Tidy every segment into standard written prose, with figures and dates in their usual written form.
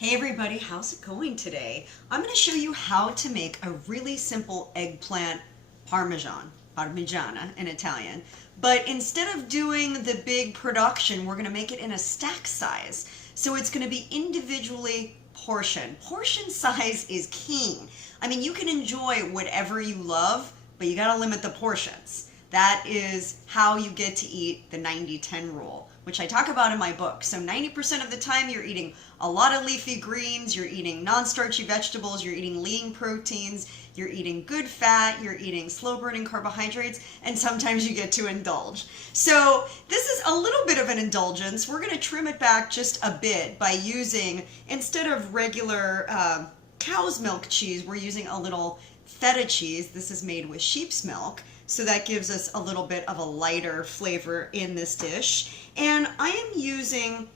Hey everybody, how's it going today? I'm going to show you how to make a really simple eggplant parmigiana in Italian. But instead of doing the big production, we're going to make it in a stack size. So it's going to be individually portioned. Portion size is king. I mean, you can enjoy whatever you love, but you got to limit the portions. That is how you get to eat the 90-10 rule, which I talk about in my book. So 90% of the time you're eating a lot of leafy greens, you're eating non-starchy vegetables, you're eating lean proteins, you're eating good fat, you're eating slow-burning carbohydrates, and sometimes you get to indulge. So this is a little bit of an indulgence. We're going to trim it back just a bit by using, instead of regular cow's milk cheese, we're using a little Feta cheese. This is made with sheep's milk. So that gives us a little bit of a lighter flavor in this dish. And I am using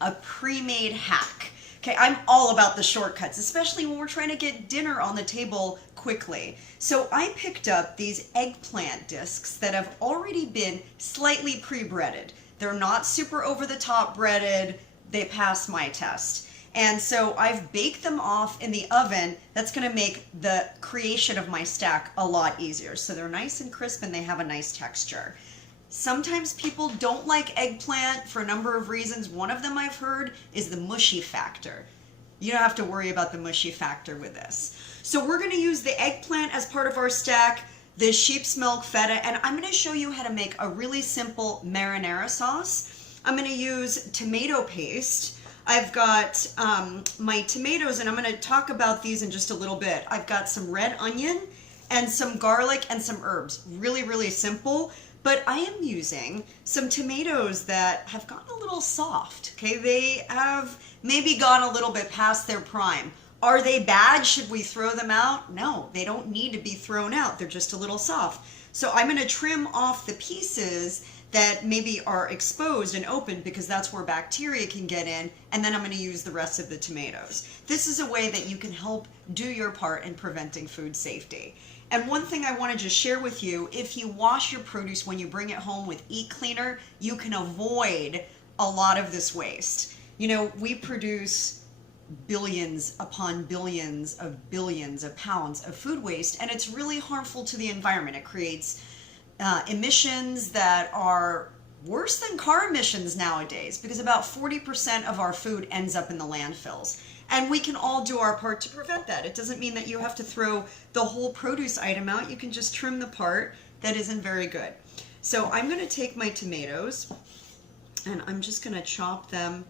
a pre-made hack. Okay, I'm all about the shortcuts, especially when we're trying to get dinner on the table quickly. So I picked up these eggplant discs that have already been slightly pre-breaded. They're not super over-the-top breaded. They pass my test. And so I've baked them off in the oven. That's going to make the creation of my stack a lot easier. So they're nice and crisp and they have a nice texture. Sometimes people don't like eggplant for a number of reasons. One of them I've heard is the mushy factor. You don't have to worry about the mushy factor with this. So we're going to use the eggplant as part of our stack, the sheep's milk feta, and I'm going to show you how to make a really simple marinara sauce. I'm going to use tomato paste. I've got my tomatoes, and I'm going to talk about these in just a little bit. I've got some red onion and some garlic and some herbs. Really, really simple. But I am using some tomatoes that have gotten a little soft. Okay, they have maybe gone a little bit past their prime. Are they bad? Should we throw them out? No, they don't need to be thrown out. They're just a little soft. So I'm going to trim off the pieces that maybe are exposed and open because that's where bacteria can get in, and then I'm going to use the rest of the tomatoes. This is a way that you can help do your part in preventing food safety. And one thing I want to just share with you, if you wash your produce when you bring it home with Eat Cleaner, you can avoid a lot of this waste. You know, we produce billions upon billions of pounds of food waste, and it's really harmful to the environment. It creates emissions that are worse than car emissions nowadays, because about 40% of our food ends up in the landfills. And we can all do our part to prevent that. It doesn't mean that you have to throw the whole produce item out. You can just trim the part that isn't very good. So I'm going to take my tomatoes and I'm just going to chop them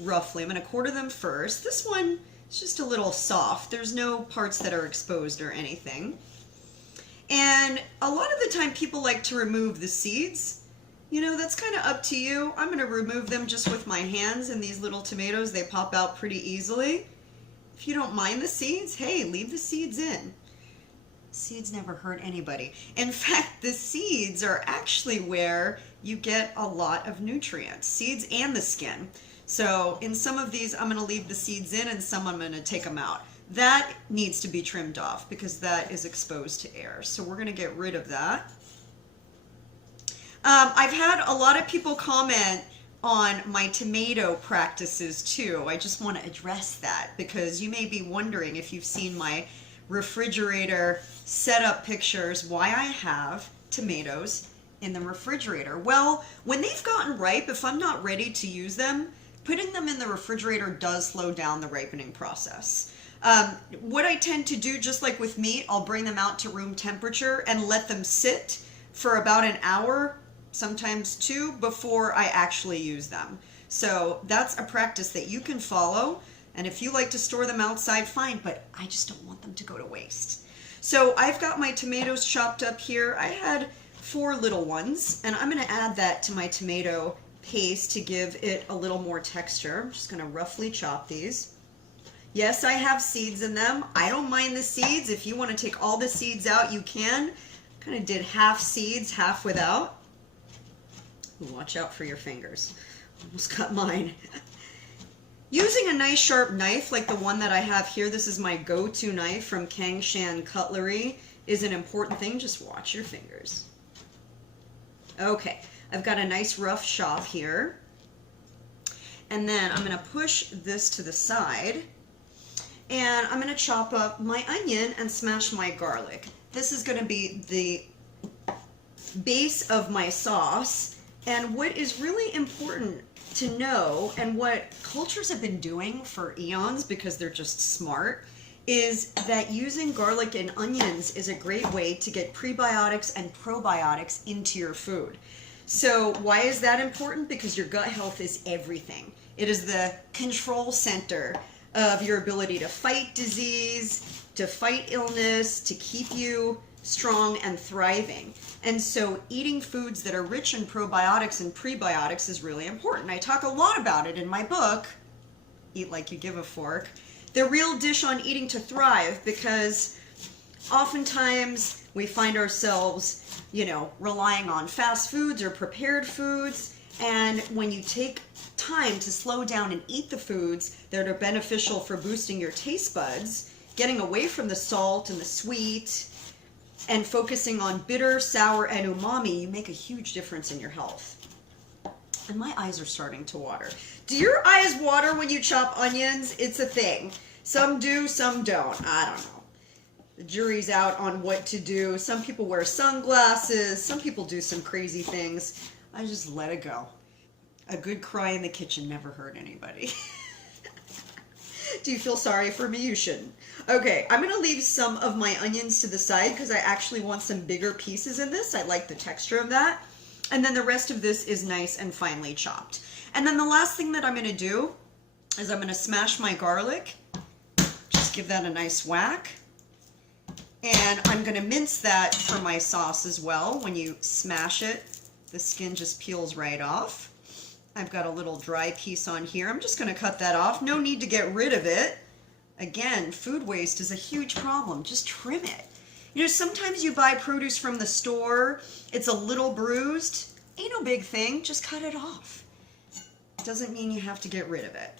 roughly. I'm going to quarter them first. This one is just a little soft. There's no parts that are exposed or anything. And a lot of the time people like to remove the seeds. You know, that's kind of up to you. I'm going to remove them just with my hands, and these little tomatoes, they pop out pretty easily. If you don't mind the seeds, hey, leave the seeds in. Seeds never hurt anybody. In fact, the seeds are actually where you get a lot of nutrients, seeds and the skin. So in some of these, I'm going to leave the seeds in, and some I'm going to take them out. That needs to be trimmed off because that is exposed to air. So we're going to get rid of that. I've had a lot of people comment on my tomato practices too. I just want to address that because you may be wondering, if you've seen my refrigerator setup pictures, why I have tomatoes in the refrigerator. Well, when they've gotten ripe, if I'm not ready to use them, putting them in the refrigerator does slow down the ripening process. What I tend to do, just like with meat, I'll bring them out to room temperature and let them sit for about an hour, sometimes two, before I actually use them. So that's a practice that you can follow. And if you like to store them outside, fine, but I just don't want them to go to waste. So I've got my tomatoes chopped up here. I had 4 little ones, and I'm going to add that to my tomato paste to give it a little more texture. I'm just going to roughly chop these. Yes, I have seeds in them. I don't mind the seeds. If you want to take all the seeds out, you can. Kind of did half seeds, half without. Ooh, watch out for your fingers. Almost got mine. Using a nice sharp knife like the one that I have here, this is my go-to knife from Kangshan Cutlery, is an important thing. Just watch your fingers. Okay, I've got a nice rough chop here. And then I'm going to push this to the side. And I'm going to chop up my onion and smash my garlic. This is going to be the base of my sauce. And what is really important to know, and what cultures have been doing for eons because they're just smart, is that using garlic and onions is a great way to get prebiotics and probiotics into your food. So why is that important? Because your gut health is everything. It is the control center of your ability to fight disease, to fight illness, to keep you strong and thriving. And so eating foods that are rich in probiotics and prebiotics is really important. I talk a lot about it in my book, Eat Like You Give a Fork, The Real Dish on Eating to Thrive, because oftentimes we find ourselves, relying on fast foods or prepared foods. And when you take time to slow down and eat the foods that are beneficial for boosting your taste buds, getting away from the salt and the sweet, and focusing on bitter, sour, and umami, you make a huge difference in your health. And my eyes are starting to water. Do your eyes water when you chop onions? It's a thing. Some do, some don't. I don't know. The jury's out on what to do. Some people wear sunglasses. Some people do some crazy things. I just let it go. A good cry in the kitchen never hurt anybody. Do you feel sorry for me? You shouldn't. Okay, I'm going to leave some of my onions to the side because I actually want some bigger pieces in this. I like the texture of that. And then the rest of this is nice and finely chopped. And then the last thing that I'm going to do is I'm going to smash my garlic. Just give that a nice whack. And I'm going to mince that for my sauce as well. When you smash it, the skin just peels right off. I've got a little dry piece on here. I'm just going to cut that off. No need to get rid of it. Again, food waste is a huge problem. Just trim it. Sometimes you buy produce from the store. It's a little bruised. Ain't no big thing. Just cut it off. Doesn't mean you have to get rid of it.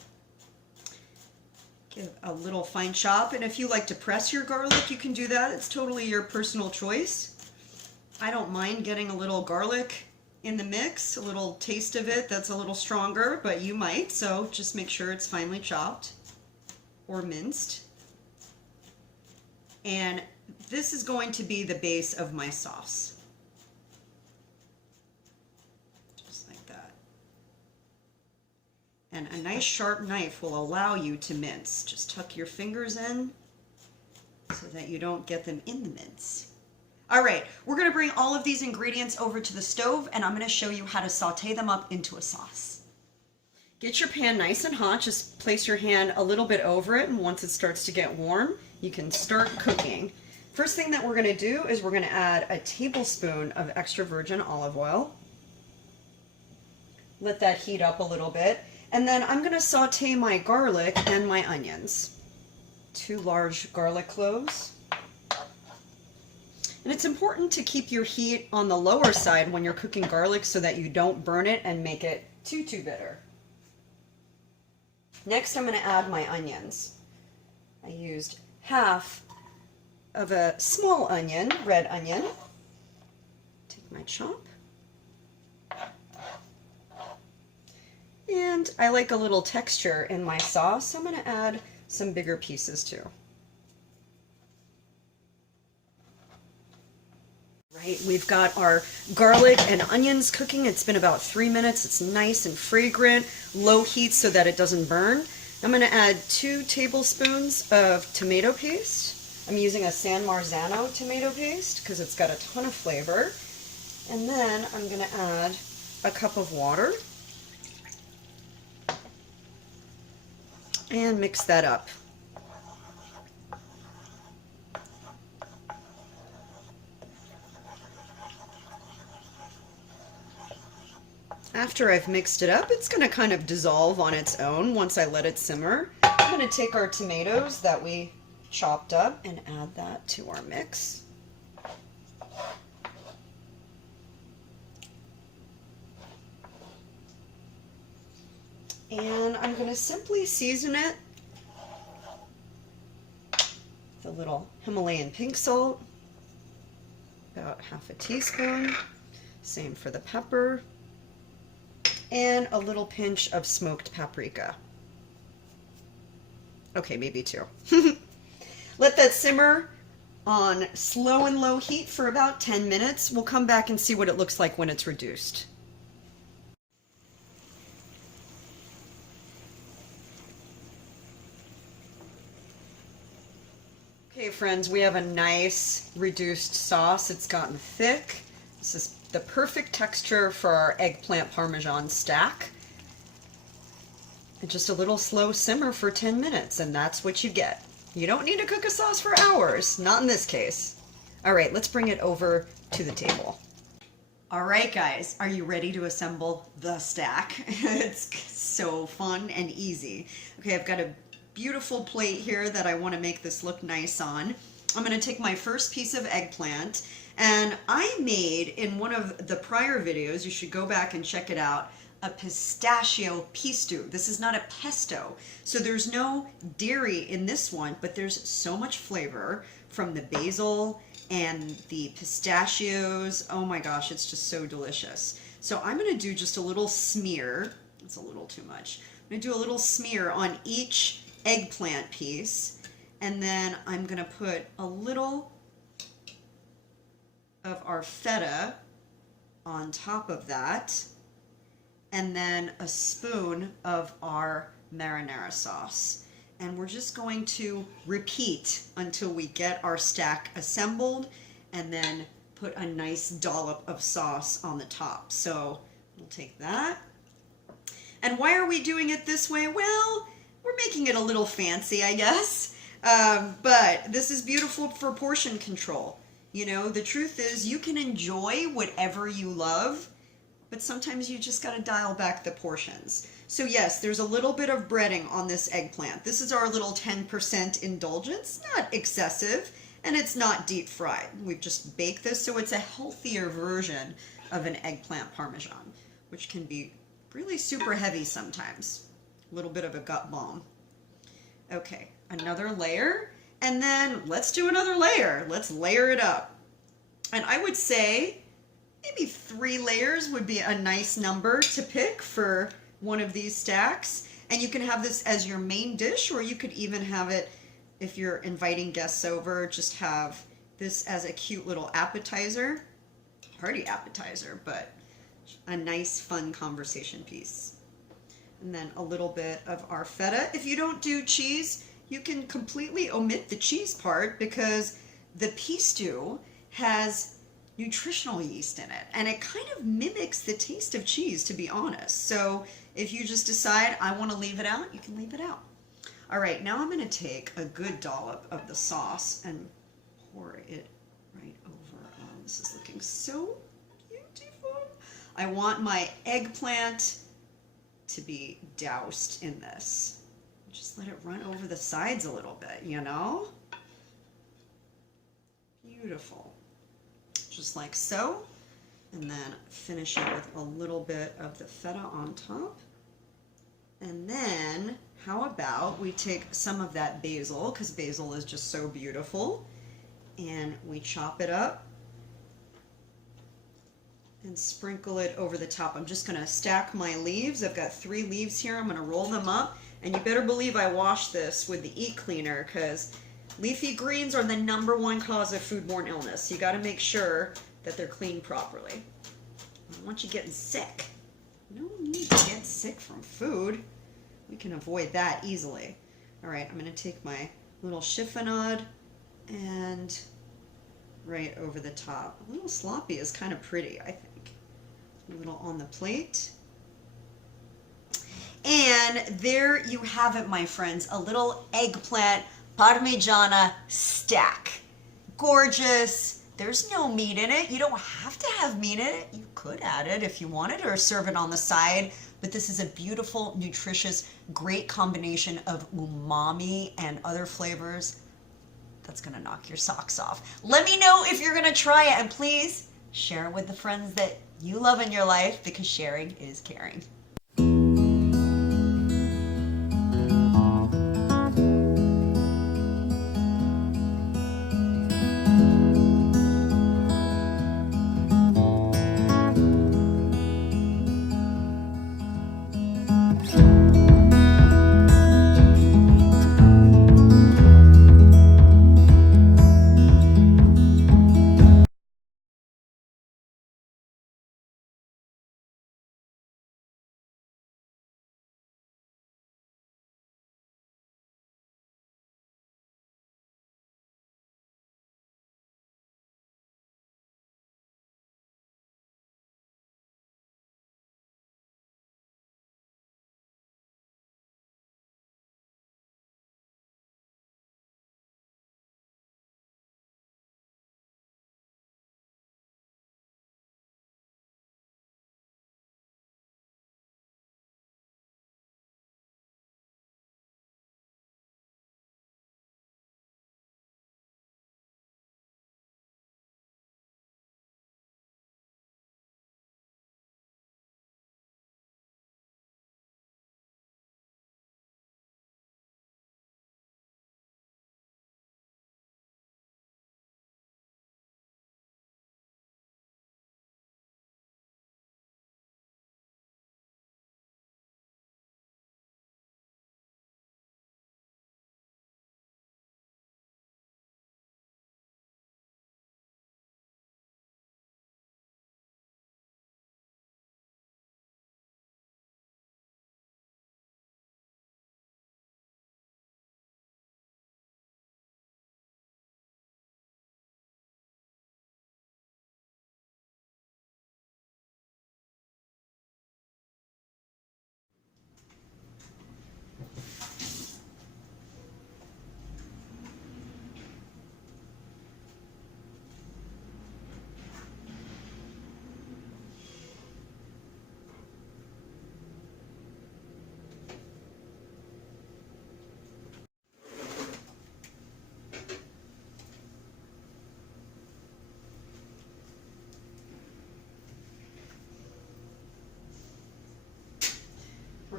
Give a little fine chop. And if you like to press your garlic, you can do that. It's totally your personal choice. I don't mind getting a little garlic in the mix, a little taste of it that's a little stronger, but you might, so just make sure it's finely chopped or minced. And this is going to be the base of my sauce. Just like that. And a nice sharp knife will allow you to mince. Just tuck your fingers in so that you don't get them in the mince. All right, we're going to bring all of these ingredients over to the stove, and I'm going to show you how to saute them up into a sauce. Get your pan nice and hot. Just place your hand a little bit over it, and once it starts to get warm, you can start cooking. First thing that we're going to do is we're going to add a tablespoon of extra virgin olive oil. Let that heat up a little bit, and then I'm going to saute my garlic and my onions. 2 large garlic cloves. And it's important to keep your heat on the lower side when you're cooking garlic so that you don't burn it and make it too bitter. Next, I'm going to add my onions. I used half of a small onion, red onion. Take my chop. And I like a little texture in my sauce, so I'm going to add some bigger pieces too. Right, we've got our garlic and onions cooking. It's been about 3 minutes. It's nice and fragrant, low heat so that it doesn't burn. I'm going to add 2 tablespoons of tomato paste. I'm using a San Marzano tomato paste because it's got a ton of flavor. And then I'm going to add a cup of water and mix that up. After I've mixed it up, it's going to kind of dissolve on its own once I let it simmer. I'm going to take our tomatoes that we chopped up and add that to our mix. And I'm going to simply season it with a little Himalayan pink salt, about half a teaspoon. Same for the pepper. and a little pinch of smoked paprika. Okay, maybe 2. Let that simmer on slow and low heat for about 10 minutes. We'll come back and see what it looks like when it's reduced. Okay, friends, we have a nice reduced sauce. It's gotten thick. This is the perfect texture for our eggplant parmesan stack. And just a little slow simmer for 10 minutes, and that's what you get. You don't need to cook a sauce for hours, not in this case. All right, let's bring it over to the table. All right, guys, are you ready to assemble the stack? It's so fun and easy. Okay, I've got a beautiful plate here that I want to make this look nice on. I'm going to take my first piece of eggplant, and I made in one of the prior videos, you should go back and check it out, a pistachio pesto. This is not a pesto, so there's no dairy in this one, but there's so much flavor from the basil and the pistachios. Oh my gosh, it's just so delicious. So I'm going to do just a little smear. It's a little too much. I'm going to do a little smear on each eggplant piece, and then I'm going to put a little of our feta on top of that, and then a spoon of our marinara sauce. And we're just going to repeat until we get our stack assembled, and then put a nice dollop of sauce on the top. So we'll take that. And why are we doing it this way? Well, we're making it a little fancy, I guess. But this is beautiful for portion control. You know, the truth is you can enjoy whatever you love, but sometimes you just got to dial back the portions. So yes, there's a little bit of breading on this eggplant. This is our little 10% indulgence, not excessive, and it's not deep fried. We've just baked this, so it's a healthier version of an eggplant parmesan, which can be really super heavy sometimes. A little bit of a gut bomb. Okay, another layer, and then let's do another layer. Let's layer it up. And I would say maybe 3 layers would be a nice number to pick for one of these stacks. And you can have this as your main dish, or you could even have it, if you're inviting guests over, just have this as a cute little appetizer. Party appetizer, but a nice fun conversation piece. And then a little bit of our feta. If you don't do cheese, you can completely omit the cheese part, because the pesto has nutritional yeast in it, and it kind of mimics the taste of cheese, to be honest. So if you just decide I want to leave it out, you can leave it out. All right, now I'm going to take a good dollop of the sauce and pour it right over. Oh, this is looking so beautiful. I want my eggplant to be doused in this. Just let it run over the sides a little bit, you know? Beautiful. Just like so. And then finish it with a little bit of the feta on top. And then how about we take some of that basil, because basil is just so beautiful, and we chop it up and sprinkle it over the top. I'm just going to stack my leaves. I've got 3 leaves here. I'm going to roll them up, and you better believe I wash this with the Eat Cleaner, because leafy greens are the #1 cause of foodborne illness. You got to make sure that they're cleaned properly. I don't want you getting sick. No need to get sick from food. We can avoid that easily. All right, I'm going to take my little chiffonade and right over the top. A little sloppy is kind of pretty, I think. A little on the plate. And there you have it, my friends. A little eggplant parmigiana stack. Gorgeous. There's no meat in it. You don't have to have meat in it. You could add it if you wanted, or serve it on the side. But this is a beautiful, nutritious, great combination of umami and other flavors. That's gonna knock your socks off. Let me know if you're gonna try it, and please share it with the friends that you love in your life, because sharing is caring.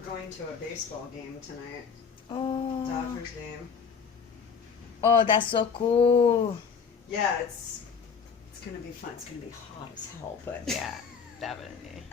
going to a baseball game tonight. Oh. Dodgers game. Oh, that's so cool. Yeah, it's gonna be fun. It's gonna be hot as hell, but Yeah, definitely.